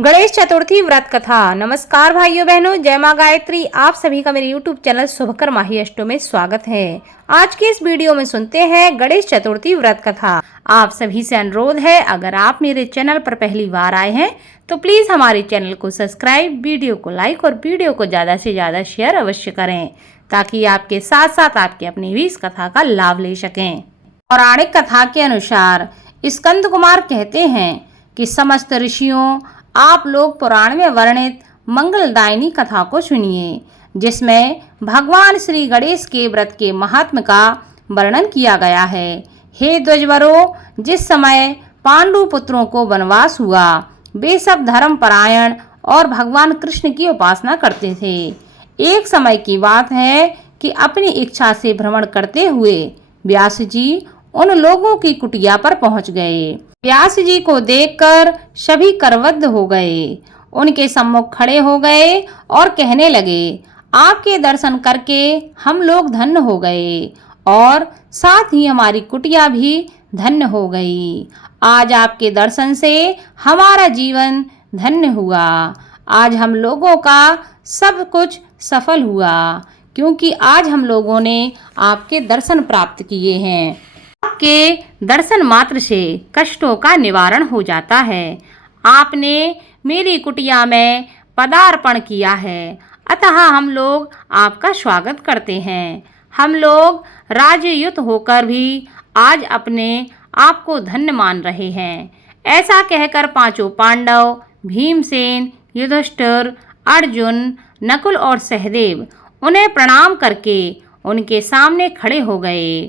गणेश चतुर्थी व्रत कथा। नमस्कार भाइयों बहनों, जय माँ गायत्री। आप सभी का मेरे YouTube चैनल शुभकर माही अष्टो में स्वागत है। आज के इस वीडियो में सुनते हैं गणेश चतुर्थी व्रत कथा। आप सभी से अनुरोध है, अगर आप मेरे चैनल पर पहली बार आए हैं तो प्लीज हमारे चैनल को सब्सक्राइब, वीडियो को लाइक और वीडियो को ज्यादा से ज्यादा शेयर अवश्य करें, ताकि आपके साथ साथ आपके अपने भी इस कथा का लाभ ले सकें। पौराणिक कथा के अनुसार स्कंद कुमार कहते हैं कि समस्त ऋषियों, आप लोग पुराण में वर्णित मंगलदायिनी कथा को सुनिए, जिसमें भगवान श्री गणेश के व्रत के महात्म का वर्णन किया गया है। हे द्विजवरों, जिस समय पांडु पुत्रों को वनवास हुआ, वे सब धर्म परायण और भगवान कृष्ण की उपासना करते थे। एक समय की बात है कि अपनी इच्छा से भ्रमण करते हुए व्यास जी उन लोगों की कुटिया पर पहुंच गए। व्यास जी को देखकर सभी करवद्ध हो गए, उनके सम्मुख खड़े हो गए और कहने लगे, आपके दर्शन करके हम लोग धन्य हो गए और साथ ही हमारी कुटिया भी धन्य हो गई। आज आपके दर्शन से हमारा जीवन धन्य हुआ। आज हम लोगों का सब कुछ सफल हुआ, क्योंकि आज हम लोगों ने आपके दर्शन प्राप्त किए हैं। आपके दर्शन मात्र से कष्टों का निवारण हो जाता है। आपने मेरी कुटिया में पदार्पण किया है, अतः हम लोग आपका स्वागत करते हैं। हम लोग राजयुत होकर भी आज अपने आप को धन्य मान रहे हैं। ऐसा कहकर पांचों पांडव, भीमसेन, युधिष्ठिर, अर्जुन, नकुल और सहदेव उन्हें प्रणाम करके उनके सामने खड़े हो गए।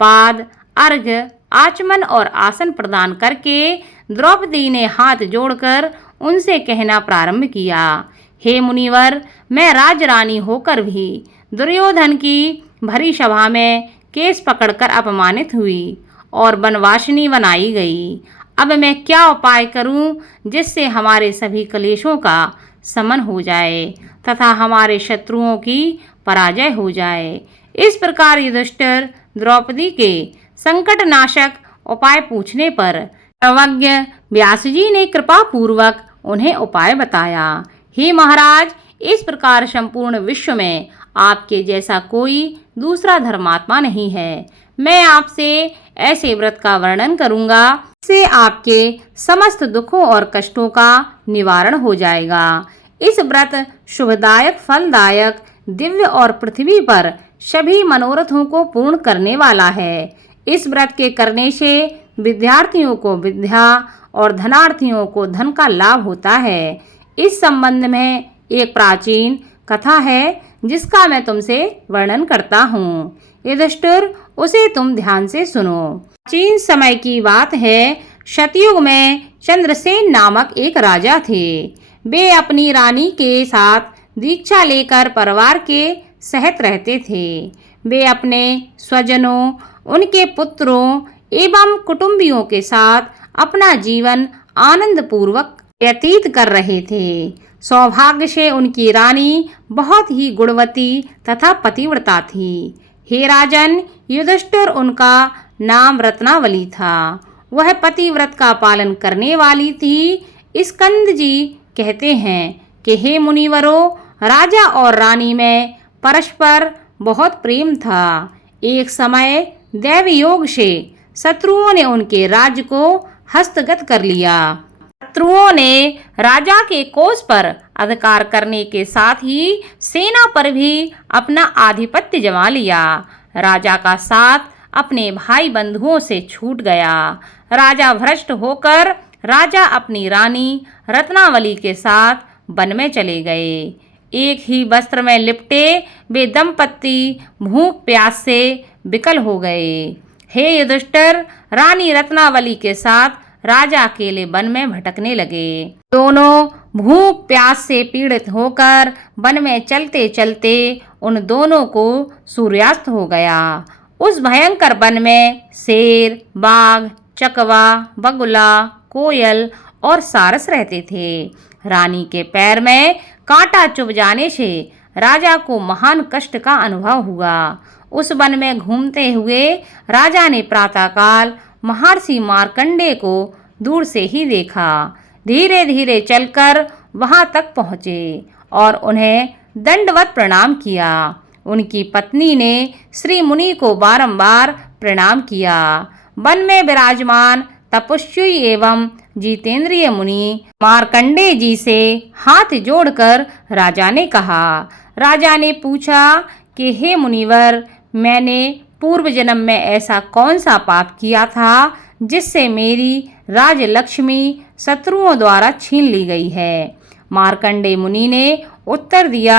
पाद, अर्घ्य, आचमन और आसन प्रदान करके द्रौपदी ने हाथ जोड़कर उनसे कहना प्रारंभ किया, हे मुनिवर, मैं राजरानी होकर भी दुर्योधन की भरी सभा में केस पकड़कर अपमानित हुई और वनवासिनी बनाई गई। अब मैं क्या उपाय करूं जिससे हमारे सभी क्लेशों का शमन हो जाए तथा हमारे शत्रुओं की पराजय हो जाए। इस प्रकार युधिष्ठिर द्रौपदी के संकट नाशक उपाय पूछने पर सर्वज्ञ व्यास जी ने कृपा पूर्वक उन्हें उपाय बताया। हे महाराज, इस प्रकार संपूर्ण विश्व में आपके जैसा कोई दूसरा धर्मात्मा नहीं है। मैं आपसे ऐसे व्रत का वर्णन करूंगा जिससे आपके समस्त दुखों और कष्टों का निवारण हो जाएगा। इस व्रत शुभदायक, फलदायक, दिव्य और पृथ्वी पर सभी मनोरथों को पूर्ण करने वाला है। इस व्रत के करने से विद्यार्थियों को विद्या और धनार्थियों को धन का लाभ होता है। इस संबंध में एक प्राचीन कथा है जिसका मैं तुमसे वर्णन करता हूँ। युधिष्ठिर, उसे तुम ध्यान से सुनो। प्राचीन समय की बात है। सतयुग में चंद्रसेन नामक एक राजा थे। वे अपनी रानी के साथ दीक्षा लेकर परिवार के सहित रहते थे। वे अपने स्वजनों, उनके पुत्रों एवं कुटुंबियों के साथ अपना जीवन आनंद पूर्वक व्यतीत कर रहे थे। सौभाग्य से उनकी रानी बहुत ही गुणवती तथा पतिव्रता थी। हे राजन, युधिष्ठिर उनका नाम रत्नावली था। वह पतिव्रत का पालन करने वाली थी। स्कंद जी कहते हैं कि हे मुनिवरों, राजा और रानी में परस्पर बहुत प्रेम था। एक समय दैव योग से शत्रुओं ने उनके राज्य को हस्तगत कर लिया। शत्रुओं ने राजा के कोष पर अधिकार करने के साथ ही सेना पर भी अपना आधिपत्य जमा लिया। राजा का साथ अपने भाई बंधुओं से छूट गया। राजा भ्रष्ट होकर राजा अपनी रानी रत्नावली के साथ वन में चले गए। एक ही वस्त्र में लिपटे वे दंपत्ति भूख प्यास से विकल हो गए। हे युधिष्ठिर, रानी रत्नावली के साथ राजा अकेले वन में भटकने लगे। दोनों भूख प्यास से पीड़ित होकर वन में चलते चलते उन दोनों को सूर्यास्त हो गया। उस भयंकर वन में शेर, बाघ, चकवा, बगुला, कोयल और सारस रहते थे। रानी के पैर में कांटा चुभ जाने से राजा को महान कष्ट का अनुभव हुआ। उस वन में घूमते हुए राजा ने प्रातःकाल महर्षि मार्कंडेय को दूर से ही देखा। धीरे धीरे चलकर वहां तक पहुँचे और उन्हें दंडवत प्रणाम किया। उनकी पत्नी ने श्री मुनि को बारंबार प्रणाम किया। वन में विराजमान तपस्वी एवं जितेंद्रिय मुनि मार्कंडेय जी से हाथ जोड़कर राजा ने कहा। राजा ने पूछा कि हे मुनिवर, मैंने पूर्व जन्म में ऐसा कौन सा पाप किया था जिससे मेरी राजलक्ष्मी शत्रुओं द्वारा छीन ली गई है। मार्कंडेय मुनि ने उत्तर दिया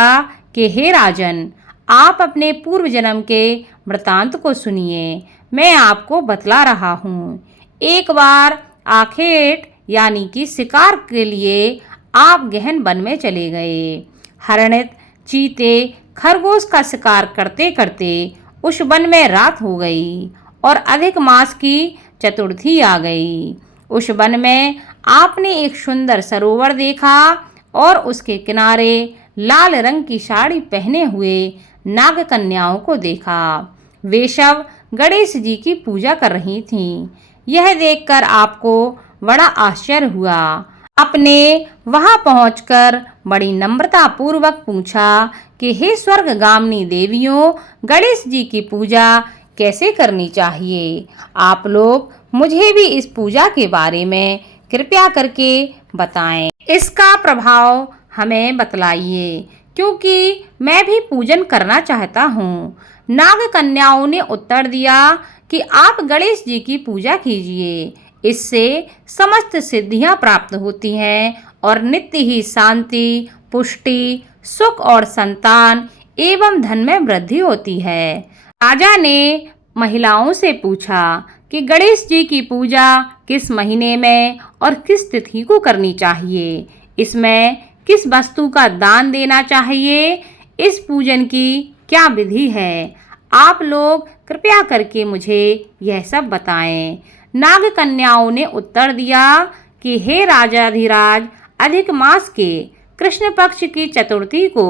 कि हे राजन, आप अपने पूर्व जन्म के वृतांत को सुनिए। मैं आपको बतला रहा हूँ। एक बार आखेट यानी कि शिकार के लिए आप गहन वन में चले गए। हरिण, चीते, खरगोश का शिकार करते करते उस वन में रात हो गई और अधिक मास की चतुर्थी आ गई। उस वन में आपने एक सुंदर सरोवर देखा और उसके किनारे लाल रंग की साड़ी पहने हुए नाग कन्याओं को देखा। वे सब गणेश जी की पूजा कर रही थीं। यह देखकर आपको बड़ा आश्चर्य हुआ। आपने वहां पहुंचकर बड़ी नम्रता पूर्वक पूछा कि हे स्वर्गगामिनी देवियों, गणेश जी की पूजा कैसे करनी चाहिए? आप लोग मुझे भी इस पूजा के बारे में कृपया करके बताएं। इसका प्रभाव हमें बतलाइए, क्योंकि मैं भी पूजन करना चाहता हूँ। नाग कन्याओं ने उत्तर दिया कि आप गणेश जी की पूजा कीजिए। इससे समस्त सिद्धियां प्राप्त होती हैं और नित्य ही शांति, पुष्टि, सुख और संतान एवं धन में वृद्धि होती है। राजा ने महिलाओं से पूछा कि गणेश जी की पूजा किस महीने में और किस तिथि को करनी चाहिए? इसमें किस वस्तु का दान देना चाहिए? इस पूजन की क्या विधि है? आप लोग कृपया करके मुझे यह सब बताएं। नाग कन्याओं ने उत्तर दिया कि हे राजाधिराज, अधिक मास के कृष्ण पक्ष की चतुर्थी को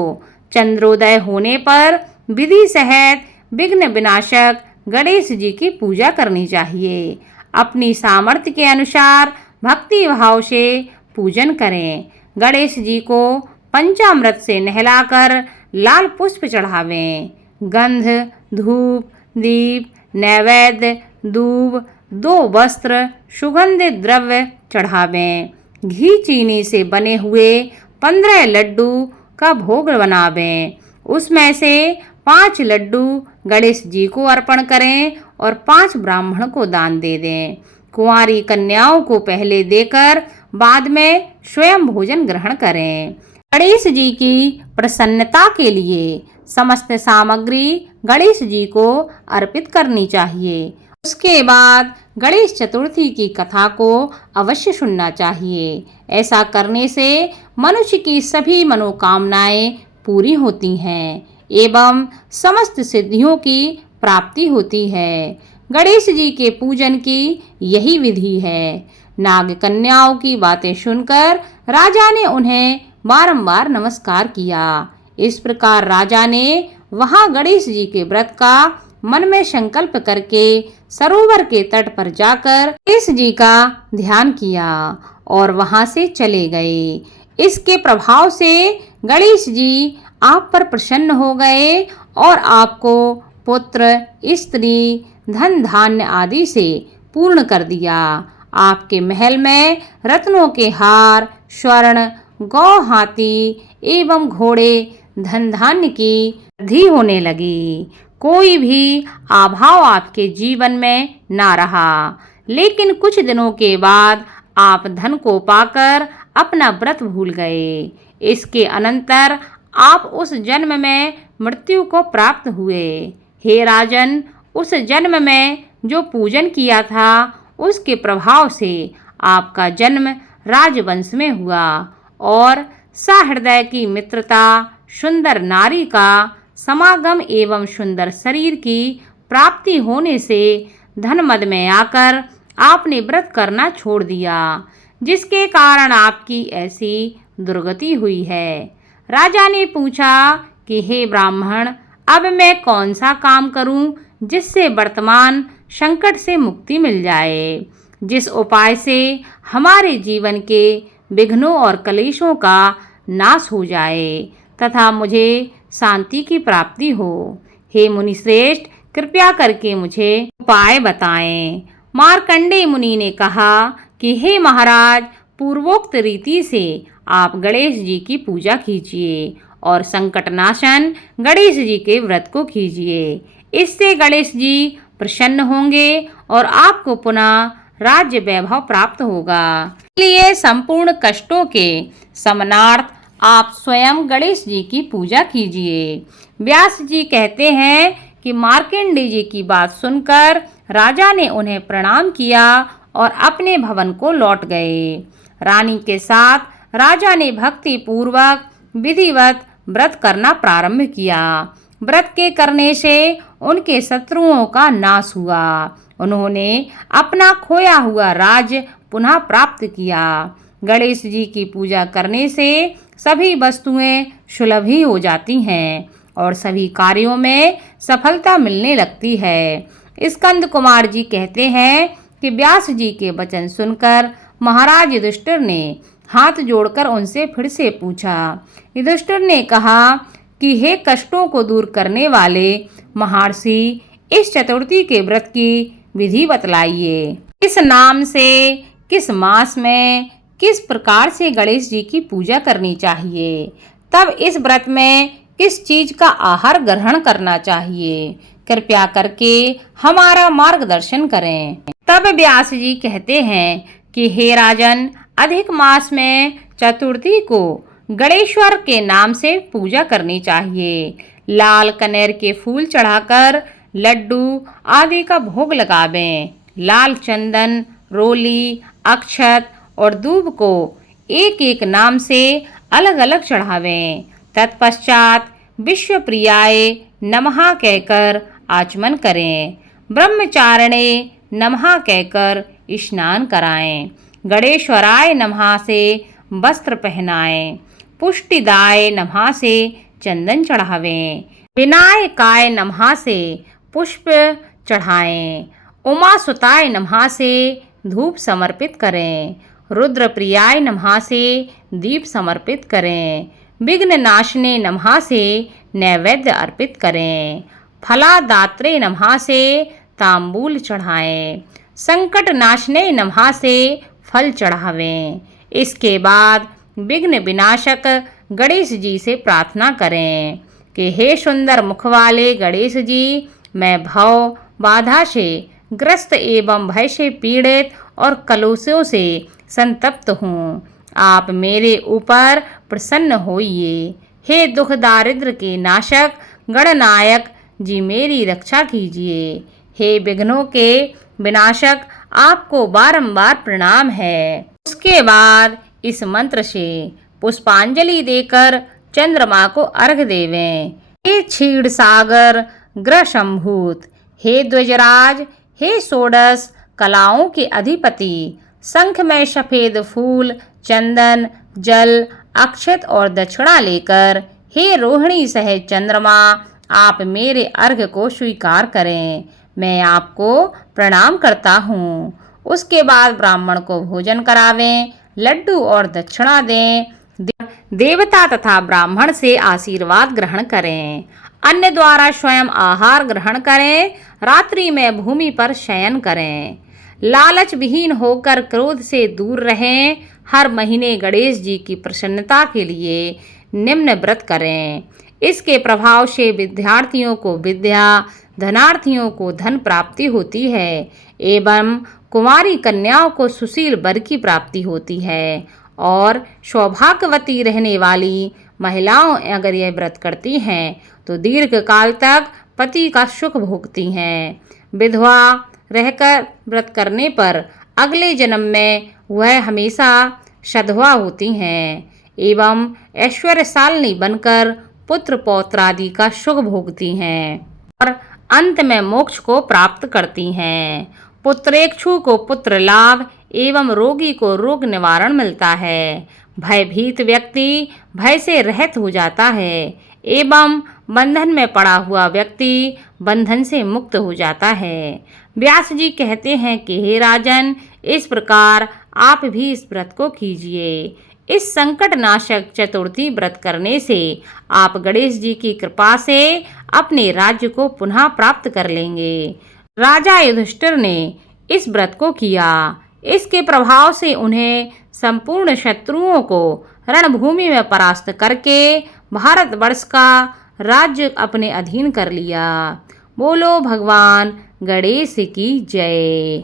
चंद्रोदय होने पर विधि सहित विघ्न विनाशक गणेश जी की पूजा करनी चाहिए। अपनी सामर्थ्य के अनुसार भक्ति भाव से पूजन करें। गणेश जी को पंचामृत से नहलाकर लाल पुष्प चढ़ावें। गंध, धूप, दीप, नैवेद्य, दूब, 2 वस्त्र, सुगंधित द्रव्य चढ़ावें। घी चीनी से बने हुए 15 लड्डू का भोग बनावें। उसमें से 5 लड्डू गणेश जी को अर्पण करें और 5 ब्राह्मण को दान दे दें। कुंवारी कन्याओं को पहले देकर बाद में स्वयं भोजन ग्रहण करें। गणेश जी की प्रसन्नता के लिए समस्त सामग्री गणेश जी को अर्पित करनी चाहिए। उसके बाद गणेश चतुर्थी की कथा को अवश्य सुनना चाहिए। ऐसा करने से मनुष्य की सभी मनोकामनाएं पूरी होती हैं एवं समस्त सिद्धियों की प्राप्ति होती है। गणेश जी के पूजन की यही विधि है। नाग कन्याओं की बातें सुनकर राजा ने उन्हें बारंबार नमस्कार किया। इस प्रकार राजा ने वहां गणेश जी के व्रत का मन में संकल्प करके सरोवर के तट पर जाकर गणेश जी का ध्यान किया और वहां से चले गए। इसके प्रभाव से गणेश जी आप पर प्रसन्न हो गए और आपको पुत्र, स्त्री, धन धान्य आदि से पूर्ण कर दिया। आपके महल में रत्नों के हार, स्वर्ण, गौ, हाथी एवं घोड़े, धन धान्य की वृद्धि होने लगी। कोई भी अभाव आपके जीवन में ना रहा। लेकिन कुछ दिनों के बाद आप धन को पाकर अपना व्रत भूल गए। इसके अनंतर आप उस जन्म में मृत्यु को प्राप्त हुए। हे राजन, उस जन्म में जो पूजन किया था उसके प्रभाव से आपका जन्म राजवंश में हुआ और सहृदय की मित्रता, सुंदर नारी का समागम एवं सुंदर शरीर की प्राप्ति होने से धन मद में आकर आपने व्रत करना छोड़ दिया, जिसके कारण आपकी ऐसी दुर्गति हुई है। राजा ने पूछा कि हे ब्राह्मण, अब मैं कौन सा काम करूं जिससे वर्तमान संकट से मुक्ति मिल जाए, जिस उपाय से हमारे जीवन के विघ्नों और कलेशों का नाश हो जाए तथा मुझे शांति की प्राप्ति हो। हे मुनि श्रेष्ठ, कृपया करके मुझे उपाय बताएं। मार्कंडेय मुनि ने कहा कि हे महाराज, पूर्वोक्त रीति से आप गणेश जी की पूजा कीजिए और संकटनाशन गणेश जी के व्रत को कीजिए। इससे गणेश जी प्रसन्न होंगे और आपको पुनः राज्य वैभव प्राप्त होगा। इसलिए संपूर्ण कष्टों के शमनार्थ आप स्वयं गणेश जी की पूजा कीजिए। व्यास जी कहते हैं कि मार्कंडेय जी की बात सुनकर राजा ने उन्हें प्रणाम किया और अपने भवन को लौट गए। रानी के साथ राजा ने भक्ति पूर्वक विधिवत व्रत करना प्रारंभ किया। व्रत के करने से उनके शत्रुओं का नाश हुआ। उन्होंने अपना खोया हुआ राज्य पुनः प्राप्त किया। गणेश जी की पूजा करने से सभी वस्तुएं सुलभ ही हो जाती हैं और सभी कार्यों में सफलता मिलने लगती है। स्कंद कुमार जी कहते हैं कि व्यास जी के वचन सुनकर महाराज युधिष्ठिर ने हाथ जोड़कर उनसे फिर से पूछा। युधिष्ठिर ने कहा कि हे कष्टों को दूर करने वाले महर्षि, इस चतुर्थी के व्रत की विधि बतलाइए। किस नाम से, किस मास में, किस प्रकार से गणेश जी की पूजा करनी चाहिए, तब इस व्रत में किस चीज का आहार ग्रहण करना चाहिए, कृपया करके हमारा मार्गदर्शन करें। तब व्यास जी कहते हैं कि हे राजन, अधिक मास में चतुर्थी को गणेश्वर के नाम से पूजा करनी चाहिए। लाल कनेर के फूल चढ़ाकर लड्डू आदि का भोग लगावें। लाल चंदन, रोली, अक्षत और दूब को एक एक नाम से अलग अलग चढ़ावें। तत्पश्चात विश्व प्रियाय नमः कहकर आचमन करें। ब्रह्मचारिणे नमः कहकर स्नान कराएं। गणेश्वराय नमः से वस्त्र पहनाएं। पुष्टिदाय नमः से चंदन चढ़ावें। विनायकाय नमः से पुष्प चढ़ाएं। उमासुताय नमः से धूप समर्पित करें। रुद्रप्रियाय नमः से दीप समर्पित करें। विघ्ननाशिने नमः से नैवेद्य अर्पित करें। फलादात्रे नमः से तांबूल चढ़ाएं। संकटनाशिने नमः से फल चढ़ावें। इसके बाद विघ्न विनाशक गणेश जी से प्रार्थना करें कि हे सुंदर मुख वाले गणेश जी, मैं भव बाधा से ग्रस्त एवं भय से पीड़ित और कलुषों से संतप्त हूँ। आप मेरे ऊपर प्रसन्न होइए। हे दुख दारिद्र के नाशक गणनायक जी, मेरी रक्षा कीजिए। हे विघ्नों के विनाशक, आपको बारंबार प्रणाम है। उसके बाद इस मंत्र से पुष्पांजलि देकर चंद्रमा को अर्घ देवें। हे क्षीर सागर ग्रह संभूत, हे द्विजराज, हे षोडश कलाओं के अधिपति, शंख में सफेद फूल, चंदन, जल, अक्षत और दक्षिणा लेकर हे रोहिणी सहित चंद्रमा, आप मेरे अर्घ को स्वीकार करें। मैं आपको प्रणाम करता हूँ। उसके बाद ब्राह्मण को भोजन करावें, लड्डू और दक्षिणा दें। देवता तथा ब्राह्मण से आशीर्वाद ग्रहण करें। अन्य द्वारा स्वयं आहार ग्रहण करें। रात्रि में भूमि पर शयन करें। लालच विहीन होकर क्रोध से दूर रहें। हर महीने गणेश जी की प्रसन्नता के लिए निम्न व्रत करें। इसके प्रभाव से विद्यार्थियों को विद्या, धनार्थियों को धन प्राप्ति होती है एवं कुमारी कन्याओं को सुशील वर की प्राप्ति होती है। और सौभाग्यवती रहने वाली महिलाओं अगर यह व्रत करती हैं तो दीर्घ काल तक पति का सुख भोगती हैं। विधवा रहकर व्रत करने पर अगले जन्म में वह हमेशा सधवा होती हैं एवं ऐश्वर्यशालिनी बनकर पुत्र पौत्र आदि का सुख भोगती हैं और अंत में मोक्ष को प्राप्त करती हैं। पुत्रेक्षु को पुत्र लाभ एवं रोगी को रोग निवारण मिलता है। भयभीत व्यक्ति भय से रहित हो जाता है एवं बंधन में पड़ा हुआ व्यक्ति बंधन से मुक्त हो जाता है। व्यास जी कहते हैं कि हे राजन, इस प्रकार आप भी इस व्रत को कीजिए। इस संकट नाशक चतुर्थी व्रत करने से आप गणेश जी की कृपा से अपने राज्य को पुनः प्राप्त कर लेंगे। राजा युधिष्ठिर ने इस व्रत को किया। इसके प्रभाव से उन्हें संपूर्ण शत्रुओं को रणभूमि में परास्त करके भारतवर्ष का राज्य अपने अधीन कर लिया। बोलो भगवान गणेश की जय।